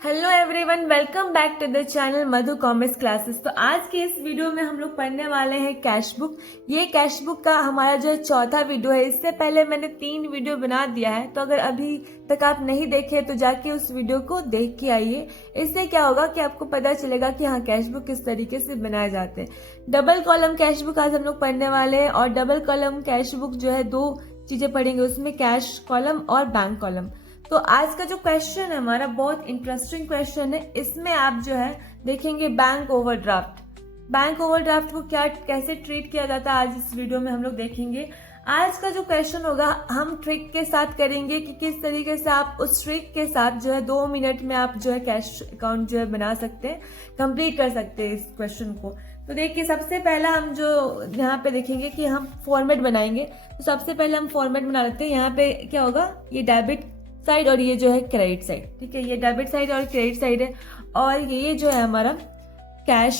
Hello everyone, welcome back to the channel Madhu commerce classes. तो आज के इस वीडियो में हम लोग पढ़ने वाले हैं कैश बुक। ये कैश बुक का हमारा जो चौथा वीडियो है। इससे पहले मैंने 3 वीडियो बना दिया है, तो अगर अभी तक आप नहीं देखे तो जाके उस वीडियो को देख के आइए। इससे क्या होगा कि आपको पता चलेगा कि हाँ, कैश बुक किस तरीके से बनाए जाते हैं। डबल कॉलम कैश बुक आज हम लोग पढ़ने वाले हैं, और डबल कॉलम कैश बुक जो है 2 चीजें पढ़ेंगे, उसमें कैश कॉलम और बैंक कॉलम। तो आज का जो क्वेश्चन है हमारा बहुत इंटरेस्टिंग क्वेश्चन है। इसमें आप जो है देखेंगे बैंक ओवरड्राफ्ट। बैंक ओवरड्राफ्ट को क्या कैसे ट्रीट किया जाता है आज इस वीडियो में हम लोग देखेंगे। आज का जो क्वेश्चन होगा हम ट्रिक के साथ करेंगे कि किस तरीके से आप उस ट्रिक के साथ जो है 2 मिनट में आप जो है कैश अकाउंट जो है बना सकते हैं, कंप्लीट कर सकते हैं इस क्वेश्चन को। तो देखिए, सबसे पहला हम जो यहाँ पे देखेंगे कि हम फॉर्मेट बनाएंगे। तो सबसे पहले हम फॉर्मेट बना लेते हैं। यहाँ पे क्या होगा, ये डेबिट साइड और ये जो है क्रेडिट साइड। ठीक है, ये डेबिट साइड और क्रेडिट साइड है, और ये जो है हमारा कैश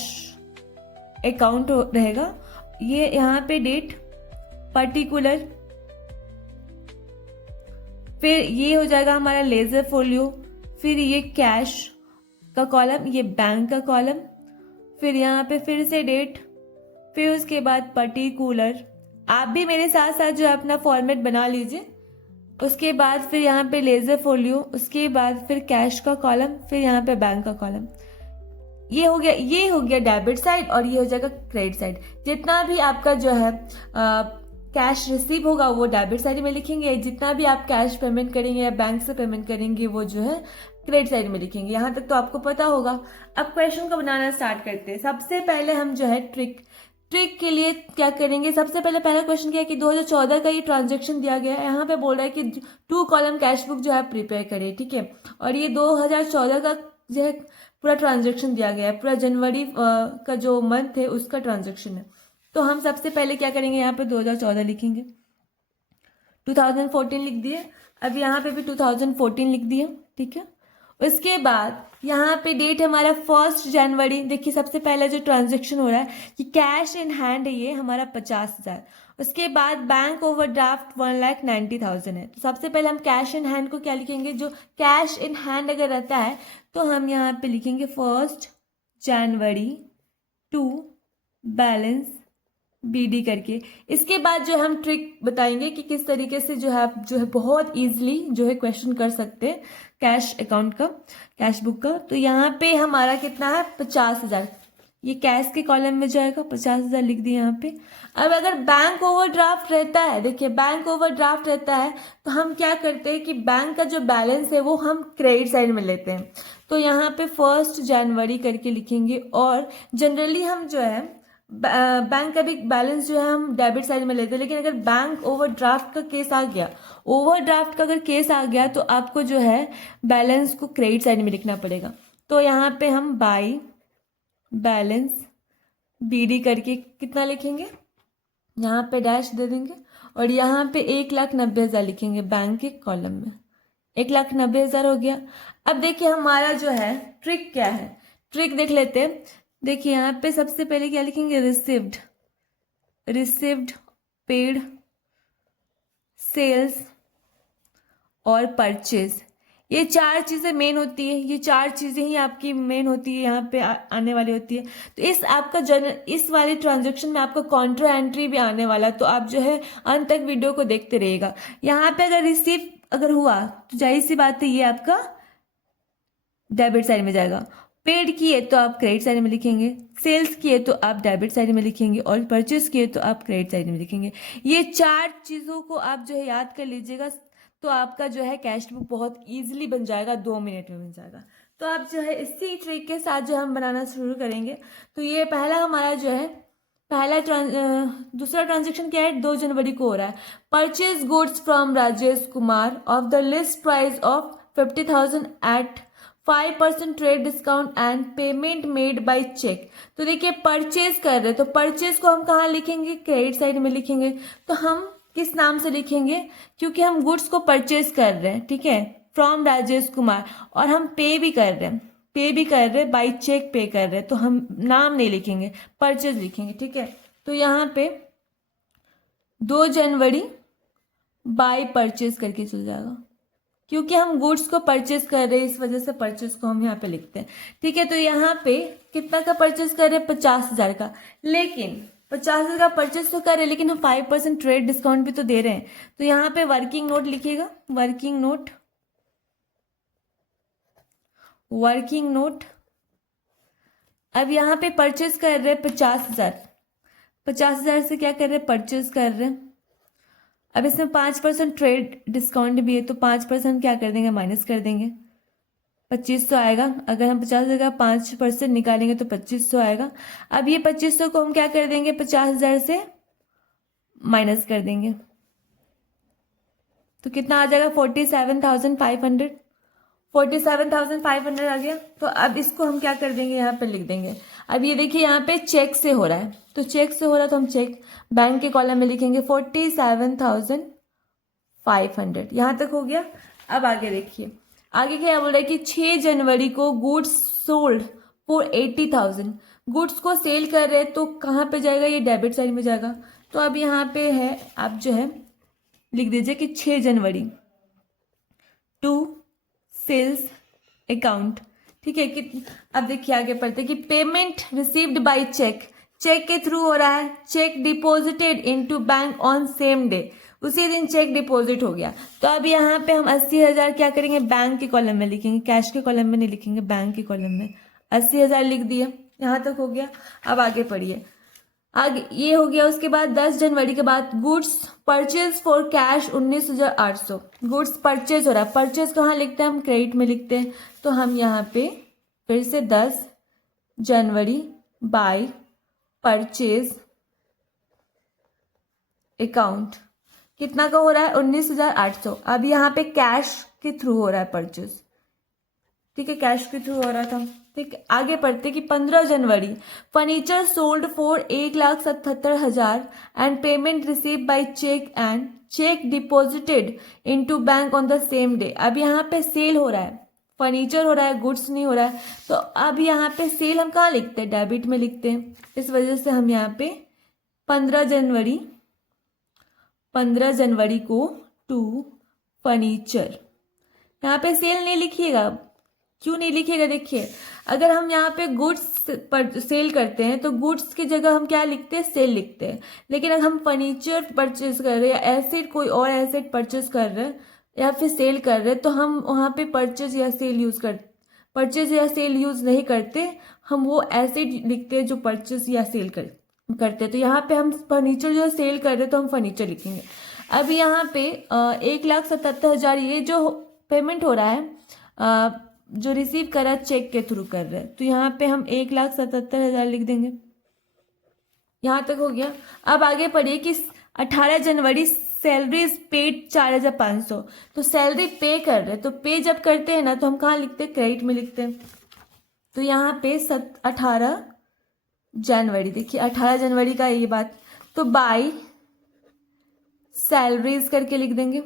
अकाउंट रहेगा। ये यहाँ पे डेट पर्टिकुलर, फिर ये हो जाएगा हमारा लेजर फोलियो, फिर ये कैश का कॉलम, ये बैंक का कॉलम, फिर यहाँ पे फिर से डेट, फिर उसके बाद पर्टिकुलर। आप भी मेरे साथ साथ जो है अपना फॉर्मेट बना लीजिए। उसके बाद फिर यहाँ पे लेजर फोलियो, उसके बाद फिर कैश का कॉलम, फिर यहाँ पे बैंक का कॉलम। ये हो गया डेबिट साइड, और ये हो जाएगा क्रेडिट साइड। जितना भी आपका जो है कैश रिसीव होगा वो डेबिट साइड में लिखेंगे, जितना भी आप कैश पेमेंट करेंगे या बैंक से पेमेंट करेंगे वो जो है क्रेडिट साइड में लिखेंगे। यहाँ तक तो आपको पता होगा। अब क्वेश्चन को बनाना स्टार्ट करते हैं। सबसे पहले हम जो है ट्रिक के लिए क्या करेंगे। सबसे पहले पहला क्वेश्चन क्या है कि 2014 का ये ट्रांजैक्शन दिया गया है। यहाँ पे बोल रहा है कि 2 कॉलम कैश बुक जो है प्रिपेयर करिए। ठीक है, और ये 2014 का जो है पूरा ट्रांजैक्शन दिया गया है, पूरा जनवरी का जो मंथ है उसका ट्रांजैक्शन है। तो हम सबसे पहले क्या करेंगे, यहाँ पे 2014 लिखेंगे, 2014 लिख दिए। अब यहाँ पे भी 2014 लिख दिया। ठीक है, उसके बाद यहाँ पे डेट हमारा 1 जनवरी। देखिए, सबसे पहला जो ट्रांजैक्शन हो रहा है कि कैश इन हैंड है, ये हमारा 50,000। उसके बाद बैंक ओवरड्राफ्ट 1,90,000 है। तो सबसे पहले हम कैश इन हैंड को क्या लिखेंगे, जो कैश इन हैंड अगर रहता है तो हम यहाँ पे लिखेंगे 1 जनवरी टू बैलेंस बीडी करके। इसके बाद जो हम ट्रिक बताएंगे कि किस तरीके से जो है आप जो है बहुत इजीली जो है क्वेश्चन कर सकते हैं कैश अकाउंट का, कैश बुक का। तो यहाँ पे हमारा कितना है, 50,000। ये कैश के कॉलम में जाएगा, 50,000 लिख दिए यहाँ पे। अब अगर बैंक ओवरड्राफ्ट रहता है, देखिए बैंक ओवरड्राफ्ट रहता है तो हम क्या करते हैं कि बैंक का जो बैलेंस है वो हम क्रेडिट साइड में लेते हैं। तो यहाँ पे 1 जनवरी करके लिखेंगे, और जनरली हम जो है बैंक का भी बैलेंस जो है हम डेबिट साइड में लेते हैं। लेकिन अगर बैंक ओवरड्राफ्ट का केस आ गया, ओवरड्राफ्ट का अगर केस आ गया तो आपको जो है बैलेंस को क्रेडिट साइड में लिखना पड़ेगा। तो यहाँ पे हम बाई बैलेंस बीडी करके कितना लिखेंगे, यहाँ पे डैश दे देंगे, और यहाँ पे 1,90,000 लिखेंगे बैंक के कॉलम में। 1,90,000 हो गया। अब देखिए हमारा जो है ट्रिक क्या है, ट्रिक देख लेते हैं। देखिए यहाँ पे सबसे पहले क्या लिखेंगे, रिसिव्ड, पेड, सेल्स और परचेज। ये 4 चीजें मेन होती है, ये 4 चीजें ही आपकी मेन होती है, यहाँ पे आने वाली होती है। तो इस आपका इस वाले ट्रांजेक्शन में आपका कॉन्ट्रा एंट्री भी आने वाला है, तो आप जो है अंत तक वीडियो को देखते रहिएगा। यहाँ पे अगर रिसीव अगर हुआ तो जाहिर सी बात है ये आपका डेबिट साइड में जाएगा। पेड किए तो आप क्रेडिट साइड में लिखेंगे, सेल्स किए तो आप डेबिट साइड में लिखेंगे, और परचेज किए तो आप क्रेडिट साइड में लिखेंगे। ये 4 चीज़ों को आप जो है याद कर लीजिएगा, तो आपका जो है कैश बुक बहुत इजीली बन जाएगा, 2 मिनट में बन जाएगा। तो आप जो है इसी ट्रिक के साथ जो हम बनाना शुरू करेंगे। तो ये पहला हमारा जो है दूसरा ट्रांजेक्शन क्या है, 2 जनवरी को हो रहा है। Purchase goods from Rajesh Kumar of the list price of 50,000 at 5% trade discount and payment made by cheque. तो देखिए परचेज कर रहे हैं, तो परचेज को हम कहाँ लिखेंगे, क्रेडिट साइड में लिखेंगे। तो हम किस नाम से लिखेंगे, क्योंकि हम गुड्स को परचेज कर रहे हैं, ठीक है, फ्रॉम राजेश कुमार, और हम पे भी कर रहे हैं, बाय चेक पे कर रहे हैं, तो हम नाम नहीं लिखेंगे, परचेज लिखेंगे। ठीक है, तो यहाँ पे 2 जनवरी बाय परचेज करके चल जाएगा। क्योंकि हम गुड्स को परचेज कर रहे हैं, इस वजह से परचेज को हम यहाँ पे लिखते हैं। ठीक है, तो यहाँ पे कितना का परचेज कर रहे हैं, 50,000 का। लेकिन 50,000 का परचेज तो कर रहे हैं, लेकिन हम 5% ट्रेड डिस्काउंट भी तो दे रहे हैं। तो यहाँ पे वर्किंग नोट लिखिएगा, वर्किंग नोट, वर्किंग नोट। अब यहाँ पे परचेज कर रहे हैं 50,000, 50,000 से क्या कर रहे हैं, परचेज कर रहे हैं। अब इसमें 5% ट्रेड डिस्काउंट भी है, तो 5% क्या कर देंगे, माइनस कर देंगे, 2500 आएगा। अगर हम 50,000 का 5% निकालेंगे तो 2500 आएगा। अब ये 2500 को हम क्या कर देंगे, 50,000 से माइनस कर देंगे, तो कितना आ जाएगा, 47,500, 47,500 आ गया। तो अब इसको हम क्या कर देंगे, यहाँ पे लिख देंगे। अब ये देखिए यहाँ पे चेक से हो रहा है, तो चेक से हो रहा है तो हम चेक बैंक के कॉलम में लिखेंगे 47,500। यहाँ तक हो गया। अब आगे देखिए, आगे क्या बोल रहा है कि 6 जनवरी को गुड्स सोल्ड फॉर 80,000, गुड्स को सेल कर रहे हैं, तो कहाँ पे जाएगा, ये डेबिट साइड में जाएगा। तो अब यहाँ पे है, आप जो है लिख दीजिए कि 6 जनवरी टू सेल्स अकाउंट। ठीक है, कि अब देखिए आगे पढ़ते कि payment received by cheque, cheque के थ्रू हो रहा है, cheque deposited into bank on same day, उसी दिन चेक डिपॉजिट हो गया। तो अब यहाँ पे हम 80,000 क्या करेंगे, बैंक के कॉलम में लिखेंगे, कैश के कॉलम में नहीं लिखेंगे, बैंक के कॉलम में 80,000 लिख दिया। यहाँ तक हो गया। अब आगे पढ़िए, आगे ये हो गया। उसके बाद 10 जनवरी के बाद goods purchase for cash 19,800, goods purchase हो रहा है, परचेज कहाँ लिखते हैं, हम क्रेडिट में लिखते हैं। तो हम यहाँ पे फिर से 10 जनवरी बाय परचेज अकाउंट कितना का हो रहा है, 19,800। अब यहाँ पे कैश के थ्रू हो रहा है परचेज। ठीक है, कैश के थ्रू हो रहा था। ठीक है, आगे पढ़ते कि 15 January furniture sold for 1,77,000 and payment receive by cheque and cheque deposited into bank on the same day. अब यहाँ पे सेल हो रहा है, फर्नीचर हो रहा है, गुड्स नहीं हो रहा है। तो अब यहाँ पे सेल हम कहाँ लिखते हैं, डेबिट में लिखते हैं। इस वजह से हम यहाँ पे 15 जनवरी को टू फर्नीचर, यहाँ पे सेल नहीं लिखिएगा। क्यों नहीं लिखेगा, देखिए अगर हम यहाँ पे गुड्स पर सेल करते हैं तो गुड्स की जगह हम क्या लिखते हैं, सेल लिखते हैं। लेकिन अगर हम फर्नीचर परचेज कर रहे हैं या एसेट, कोई और एसेट परचेज कर रहे हैं या फिर सेल कर रहे हैं, तो हम वहाँ पे परचेज या सेल यूज नहीं करते, हम वो एसेट लिखते हैं जो परचेज या सेल करते हैं। तो यहाँ पे हम फर्नीचर जो सेल कर रहे हैं तो हम फर्नीचर लिखेंगे। अब यहाँ पे 1,77,000 ये जो पेमेंट हो रहा है, जो रिसीव करा चेक के थ्रू कर रहे हैं, तो यहाँ पे हम 1,77,000 लिख देंगे। यहाँ तक हो गया। अब आगे पढ़िए कि 18 जनवरी सैलरी इज पेड 4,500, तो सैलरी पे कर रहे हैं, तो पे जब करते हैं ना तो हम कहाँ लिखते हैं, क्रेडिट में लिखते हैं। तो यहाँ पे 18 जनवरी, देखिए 18 जनवरी का ये बात, तो बाय सैलरीज करके लिख देंगे,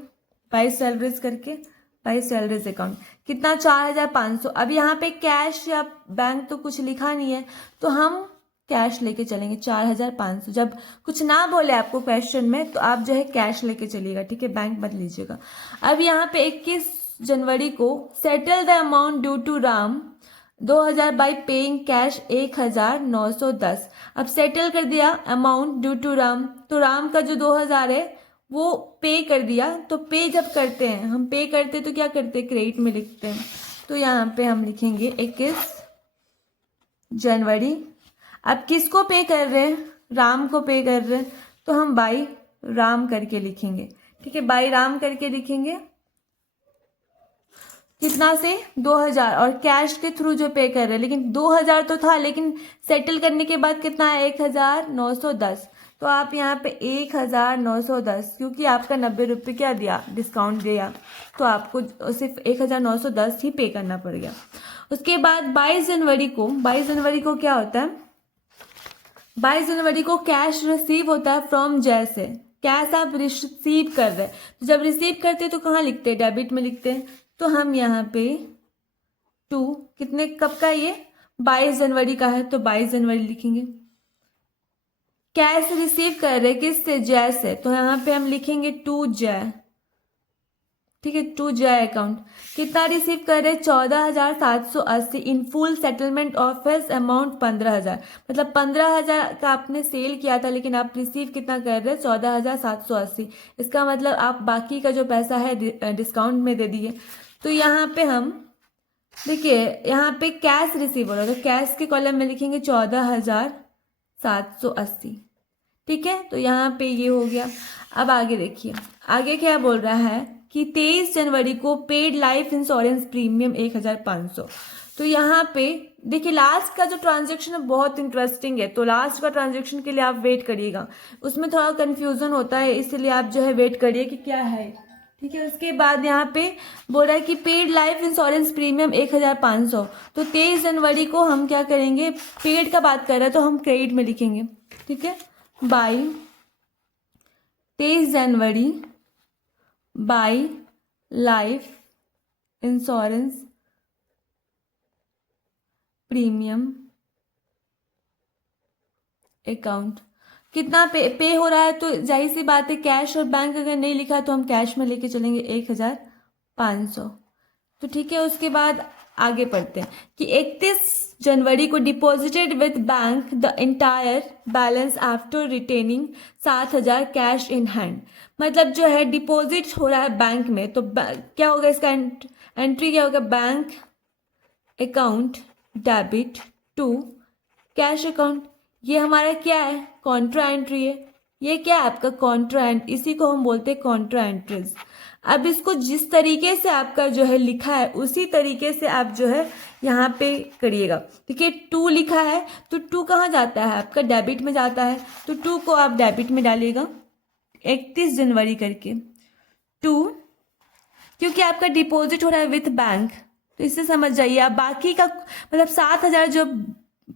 बाय सैलरीज करके, बाय सैलरीज अकाउंट कितना, 4,500। अब यहाँ पे कैश या बैंक तो कुछ लिखा नहीं है, तो हम कैश लेके चलेंगे 4,500। जब कुछ ना बोले आपको क्वेश्चन में तो आप जो है कैश लेके चलिएगा, ठीक है, बैंक मत लीजिएगा। अब यहाँ पे 21 जनवरी को settle the amount due to Ram 2,000 by paying cash 1,910। अब सेटल कर दिया अमाउंट ड्यू टू राम, तो राम का जो 2,000 है वो पे कर दिया। तो पे जब करते हैं, हम पे करते तो क्या करते हैं, क्रेडिट में लिखते हैं। तो यहाँ पे हम लिखेंगे 21 जनवरी। अब किसको पे कर रहे हैं, राम को पे कर रहे हैं, तो हम बाई राम करके लिखेंगे, ठीक है, बाई राम करके लिखेंगे। कितना से 2,000, और कैश के थ्रू जो पे कर रहे हैं, लेकिन 2,000 तो था, लेकिन सेटल करने के बाद कितना है 1,910। तो आप यहाँ पे 1,910, क्योंकि आपका 90 रुपये क्या दिया, डिस्काउंट दिया, तो आपको सिर्फ 1,910 ही पे करना पड़ गया। उसके बाद 22 जनवरी को क्या होता है, 22 जनवरी को कैश रिसीव होता है फ्रॉम जय से। कैश आप रिसीव कर रहे हैं, तो जब रिसीव करते हैं तो कहाँ लिखते हैं, डेबिट में लिखते हैं। तो हम यहाँ पे 2 कितने कब का, ये 22 जनवरी का है, तो 22 जनवरी लिखेंगे। कैश रिसीव कर रहे किससे, जय से, तो यहाँ पे हम लिखेंगे 2 जय, ठीक है, टू जय अकाउंट कितना रिसीव कर रहे हैं 14,780 in full settlement of his amount 15,000, मतलब 15,000 का आपने सेल किया था लेकिन आप रिसीव कितना कर रहे हैं 14,780। इसका मतलब आप बाकी का जो पैसा है डिस्काउंट में दे दिए। तो यहाँ पे हम देखिए यहाँ पे कैश रिसीव हो रहा है तो कैश के कॉलम में लिखेंगे 14,780। ठीक है, तो यहाँ पे ये हो गया। अब आगे देखिए, आगे क्या बोल रहा है कि 23 जनवरी को पेड लाइफ इंश्योरेंस प्रीमियम 1,500। तो यहाँ पे देखिए लास्ट का जो ट्रांजेक्शन है बहुत इंटरेस्टिंग है, तो लास्ट का ट्रांजेक्शन के लिए आप वेट करिएगा, उसमें थोड़ा कंफ्यूजन होता है, इसलिए आप जो है वेट करिए कि क्या है। ठीक है, उसके बाद यहाँ पे बोल रहा है कि पेड लाइफ इंश्योरेंस प्रीमियम 1,500। तो 23 जनवरी को हम क्या करेंगे, पेड का बात कर रहे हैं तो हम क्रेडिट में लिखेंगे। ठीक है, by 23 January by life insurance premium account कितना पे हो रहा है, तो जाहिर सी बात है कैश और बैंक अगर नहीं लिखा तो हम कैश में लेके चलेंगे 1,500। तो ठीक है, उसके बाद आगे पढ़ते हैं कि 31 जनवरी को deposited with bank the entire balance after retaining 7,000 cash in hand. मतलब जो है डिपॉजिट हो रहा है बैंक में, तो क्या होगा इसका एंट्री क्या होगा, bank account debit to cash account. ये हमारा क्या है, कॉन्ट्रा एंट्री है। ये क्या है आपका कॉन्ट्रा एंट्री, इसी को हम बोलते हैं कॉन्ट्रा एंट्रीज। अब इसको जिस तरीके से आपका जो है लिखा है उसी तरीके से आप जो है यहाँ पे करिएगा। ठीक है, 2 लिखा है तो 2 कहाँ जाता है आपका, डेबिट में जाता है, तो 2 को आप डेबिट में डालिएगा 31 जनवरी करके 2, क्योंकि आपका डिपॉजिट हो रहा है विथ बैंक, तो इससे समझ जाइए आप बाकी का मतलब 7,000 जो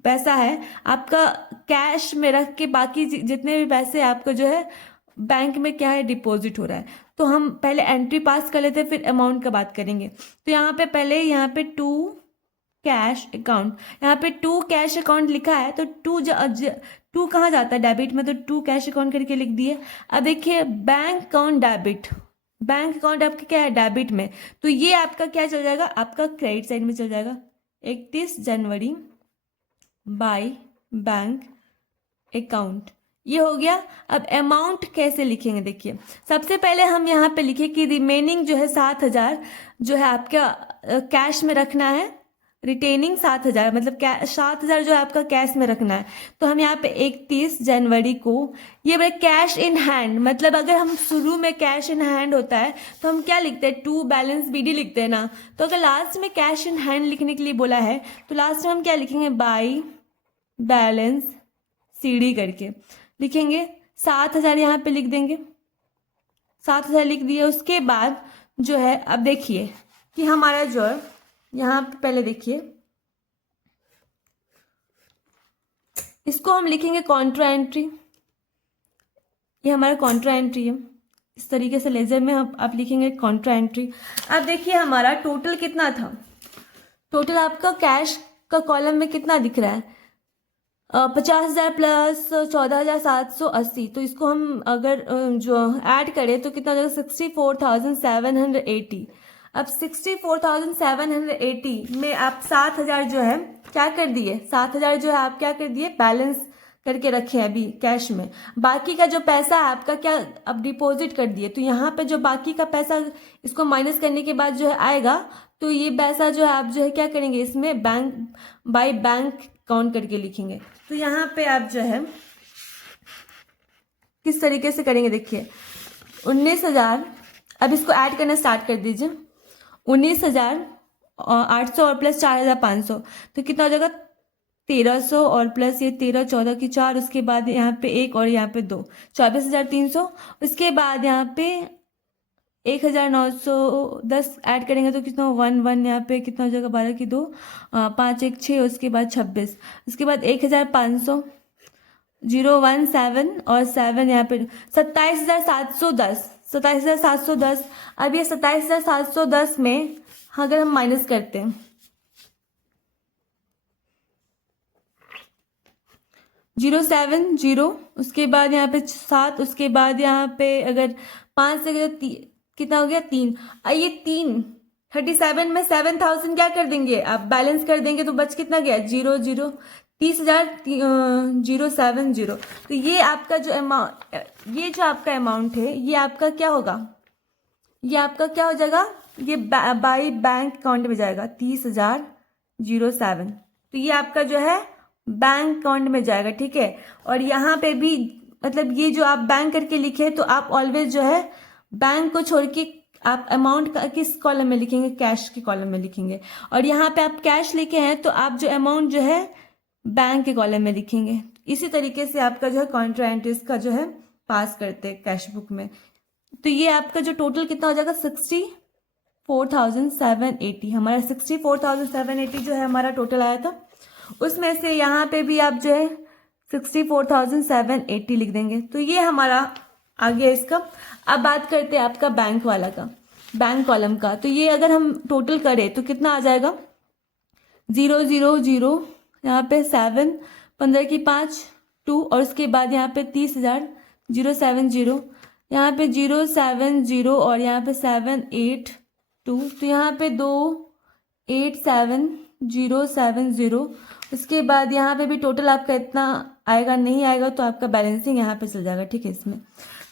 पैसा है आपका कैश में रख के बाकी जितने भी पैसे आपका जो है बैंक में क्या है डिपॉजिट हो रहा है। तो हम पहले एंट्री पास कर लेते हैं फिर अमाउंट का बात करेंगे। तो यहाँ पे पहले यहाँ पे 2 कैश अकाउंट, यहाँ पे 2 कैश अकाउंट लिखा है तो 2 कहाँ जाता है डेबिट में, तो 2 कैश अकाउंट करके लिख दिए। अब देखिए bank account debit, bank account आपका क्या है डेबिट में, तो ये आपका क्या चल जाएगा, आपका क्रेडिट साइड में चल जाएगा। 31 जनवरी बाय बैंक अकाउंट, ये हो गया। अब अमाउंट कैसे लिखेंगे, देखिए सबसे पहले हम यहाँ पे लिखे कि रिमेनिंग जो है 7,000 जो है आपका कैश में रखना है, रिटेनिंग 7,000 मतलब 7,000 जो है आपका कैश में रखना है। तो हम यहाँ पे 31 जनवरी को ये बोले कैश इन हैंड, मतलब अगर हम शुरू में कैश इन हैंड होता है तो हम क्या लिखते हैं, 2 बैलेंस BD लिखते हैं ना। तो अगर लास्ट में कैश इन हैंड लिखने के लिए बोला है तो लास्ट में हम क्या लिखेंगे, बाई बैलेंस CD करके लिखेंगे। 7,000 यहाँ पे लिख देंगे, 7,000 लिख दिए। उसके बाद जो है अब देखिए कि हमारा जो है यहाँ पे पहले देखिए इसको हम लिखेंगे कॉन्ट्रा एंट्री, ये हमारा कॉन्ट्रा एंट्री है। इस तरीके से लेजर में हम आप लिखेंगे कॉन्ट्रा एंट्री। अब देखिए हमारा टोटल कितना था, टोटल आपका कैश का कॉलम में कितना दिख रहा है 50,000 प्लस 14,780। तो इसको हम अगर जो ऐड करें तो कितना हो जाएगा 64,780। अब 64,780 में आप 7,000 जो है क्या कर दिए, 7,000 जो है आप क्या कर दिए बैलेंस करके रखे हैं अभी कैश में। बाकी का जो पैसा है आपका क्या अब डिपॉजिट कर दिए, तो यहाँ पे जो बाकी का पैसा इसको माइनस करने के बाद जो है आएगा, तो ये पैसा जो है आप जो है क्या करेंगे इसमें बैंक बाय बैंक काउंट करके लिखेंगे। तो यहाँ पे आप जो है किस तरीके से करेंगे, देखिए 19,000, अब इसको ऐड करना स्टार्ट कर दीजिए। 19,800 और प्लस 4,500 तो कितना हो जाएगा 1,300 और प्लस ये 13 14 की 4, उसके बाद यहाँ पे 1 और यहाँ पे 2 24,300। उसके बाद यहाँ पे 1,910 ऐड करेंगे तो कितना 1 यहाँ पे कितना हो जाएगा 12 की 2 5 1 6, उसके बाद 26, उसके बाद 1,500 0 1 7 और 7 यहाँ पे 27,710 27,710। अब ये 27,710 में अगर हम माइनस करते हैं 0 7 0, उसके बाद यहाँ पे 7, उसके बाद यहाँ पे अगर 5 से कितना हो गया 3। ये 37 में 7000 क्या कर देंगे आप बैलेंस कर देंगे तो बच कितना गया 0 30,070। तो ये आपका जो अमाउंट, ये जो आपका अमाउंट है ये आपका क्या होगा, ये आपका क्या हो जाएगा, ये बाई बैंक अकाउंट में जाएगा 30,007। तो ये आपका जो है बैंक अकाउंट में जाएगा, ठीक है। और यहाँ पे भी मतलब ये जो आप बैंक करके लिखे तो आप ऑलवेज जो है बैंक को छोड़ के आप अमाउंट का किस कॉलम में लिखेंगे, कैश के कॉलम में लिखेंगे। और यहाँ पे आप कैश लिखे हैं तो आप जो अमाउंट जो है बैंक के कॉलम में लिखेंगे। इसी तरीके से आपका जो है कॉन्ट्रा एंट्रीज का जो है पास करते हैं कैश बुक में। तो ये आपका जो टोटल कितना हो जाएगा 64,780। हमारा 64,780 जो है हमारा टोटल आया था। उसमें से यहाँ पे भी आप जो है 64,780 लिख देंगे। तो ये हमारा आ गया इसका। अब बात करते हैं आपका बैंक वाला का, बैंक कॉलम का। तो ये अगर हम टोटल करें तो कितना आ जाएगा 0 0 0, यहाँ पे 7, 15 की 5 2, और उसके बाद यहाँ पे 30,070, यहाँ पे 070 और यहाँ पे 782। तो यहाँ पे 287070। उसके बाद यहाँ पे भी टोटल आपका इतना आएगा, नहीं आएगा तो आपका बैलेंसिंग यहाँ पे चल जाएगा, ठीक है इसमें।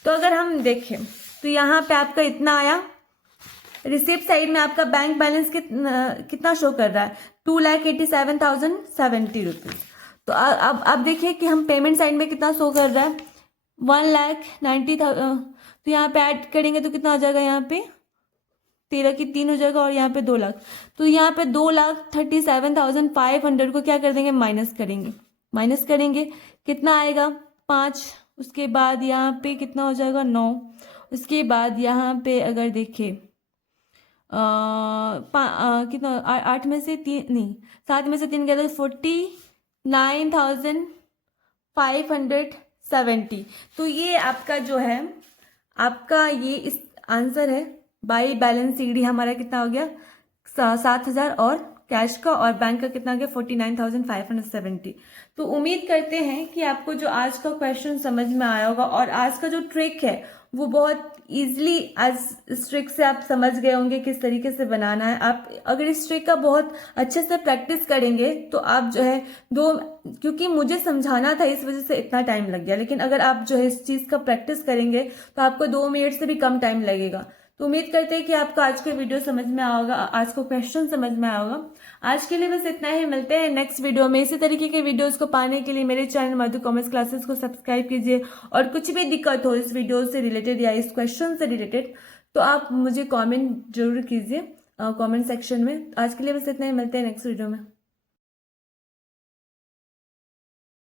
तो अगर हम देखें तो यहाँ पे आपका इतना आया, रिसिप्ट साइड में आपका बैंक बैलेंस कितना शो कर रहा है 2,87,070 रुपीज। तो अब देखिए कि हम पेमेंट साइड में कितना शो कर रहा है 1,90,000। तो यहाँ पे ऐड करेंगे तो कितना हो जाएगा, यहाँ पे 13 की 3 हो जाएगा और यहाँ पे 2 लाख। तो यहाँ पे 2,37,500 को क्या कर देंगे माइनस करेंगे कितना आएगा 5। उसके बाद यहाँ पे कितना हो जाएगा 9। उसके बाद यहाँ पे अगर देखें कितना 8 में से 3 नहीं 7 में से 3 गया तो 49,570। तो ये आपका जो है आपका ये इस आंसर है। बाई बैलेंस सीडी हमारा कितना हो गया 7,000 और कैश का, और बैंक का कितना हो गया 49,570। तो उम्मीद करते हैं कि आपको जो आज का क्वेश्चन समझ में आया होगा, और आज का जो ट्रिक है वो बहुत इजीली आज इस ट्रिक से आप समझ गए होंगे किस तरीके से बनाना है। आप अगर इस ट्रिक का बहुत अच्छे से प्रैक्टिस करेंगे तो आप जो है क्योंकि मुझे समझाना था इस वजह से इतना टाइम लग गया, लेकिन अगर आप जो है इस चीज़ का प्रैक्टिस करेंगे तो आपको 2 मिनट से भी कम टाइम लगेगा। तो उम्मीद करते हैं कि आपको आज का वीडियो समझ में आया होगा, आज को क्वेश्चन समझ में आया होगा। आज के लिए बस इतना ही, मिलते हैं नेक्स्ट वीडियो में। इसी तरीके के वीडियोस को पाने के लिए मेरे चैनल मधु कॉमर्स क्लासेस को सब्सक्राइब कीजिए, और कुछ भी दिक्कत हो इस वीडियो से रिलेटेड या इस क्वेश्चन से रिलेटेड तो आप मुझे कॉमेंट जरूर कीजिए कॉमेंट सेक्शन में। आज के लिए बस इतना ही, मिलते हैं नेक्स्ट वीडियो में।